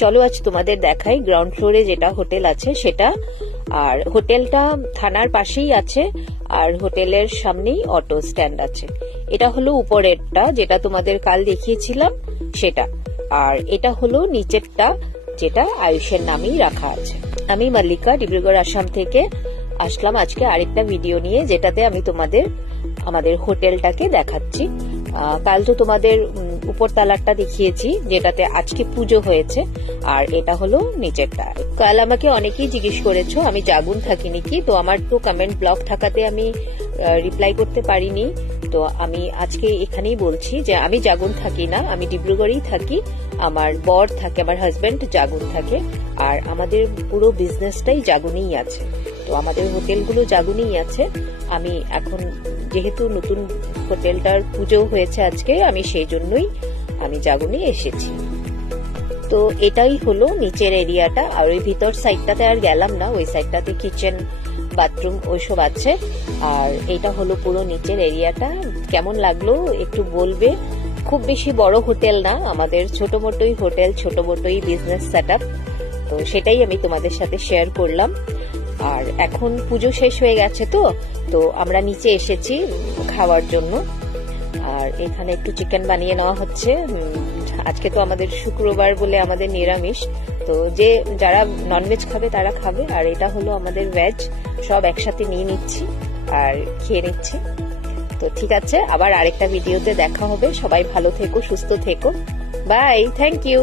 চলো আজ তোমাদের দেখাই গ্রাউন্ড ফ্লোরে যেটা হোটেল আছে সেটা। আর হোটেলটা থানার পাশেই আছে, আর হোটেলের সামনেই অটো স্ট্যান্ড আছে। এটা হলো উপরেরটা যেটা তোমাদের কাল দেখিয়েছিলাম সেটা, আর এটা হলো নিচেরটা যেটা আয়ুষের নামেই রাখা আছে। আমি মল্লিকা ডিব্রুগড় আসাম থেকে আসলাম আজকে আরেকটা ভিডিও নিয়ে, যেটাতে আমি তোমাদের আমাদের হোটেলটাকে দেখাচ্ছি। কাল তো তোমাদের উপর তালাটা দেখিয়েছি যেটাতে আজকে পুজো হয়েছে, আর এটা হলো নিচেরটা। কাল আমাকে অনেকেই জিজ্ঞেস করেছো আমি জাগুন থাকি নাকি, তো আমার তো কমেন্ট ব্লক থাকাতে আমি রিপ্লাই করতে পারিনি। তো আমি আজকে এখানেই বলছি যে আমি জাগুন থাকি না, আমি ডিব্রুগড়েই থাকি। আমার বর থাকে, আমার হাজবেন্ড জাগুন থাকে, আর আমাদের পুরো বিজনেসটাই জাগুনেই আছে। তো আমাদের হোটেলগুলো জাগুনেই আছে। আমি এখন যেহেতু নতুন হোটেলটার পুজো হয়েছে আজকে, আমি সেই জন্যই আমি জাগুনে এসেছি। তো এটাই হলো নিচের এরিয়াটা, আর ওই ভিতর সাইডটাতে আর গেলাম না, ওই সাইডটাতে কিচেন বাথরুম ওইসব আছে। আর এটা হলো পুরো নিচের এরিয়াটা। কেমন লাগলো একটু বলবে। খুব বেশি বড় হোটেল না, আমাদের ছোট মোটোই হোটেল, ছোট মোটোই বিজনেস সেটআপ। তো সেটাই আমি তোমাদের সাথে শেয়ার করলাম। আর এখন পুজো শেষ হয়ে গেছে, তো আমরা নিচে এসেছি খাওয়ার জন্য। আর এখানে একটু চিকেন বানিয়ে নেওয়া হচ্ছে। আজকে তো আমাদের শুক্রবার বলে আমাদের নিরামিষ, তো যে যারা ননভেজ খাবে তারা খাবে, আর এটা হলো আমাদের ভেজ। সব একসাথে নিয়ে নিচ্ছি আর খেয়ে নিচ্ছি। তো ঠিক আছে, আবার আরেকটা ভিডিওতে দেখা হবে। সবাই ভালো থেকো, সুস্থ থেকো। Bye, thank you.